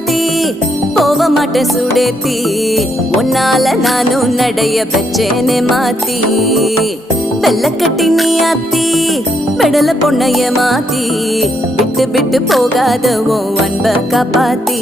மாத்தி போக மாட்டேன் சுடேத்தி உன்னால நானும் நடைய பெச்சேனே மாத்தி வெள்ளக்கட்டி நீ ஆத்தி பெடல பொண்ணைய மாத்தி விட்டு விட்டு போகாத உன் அன்ப காப்பாத்தி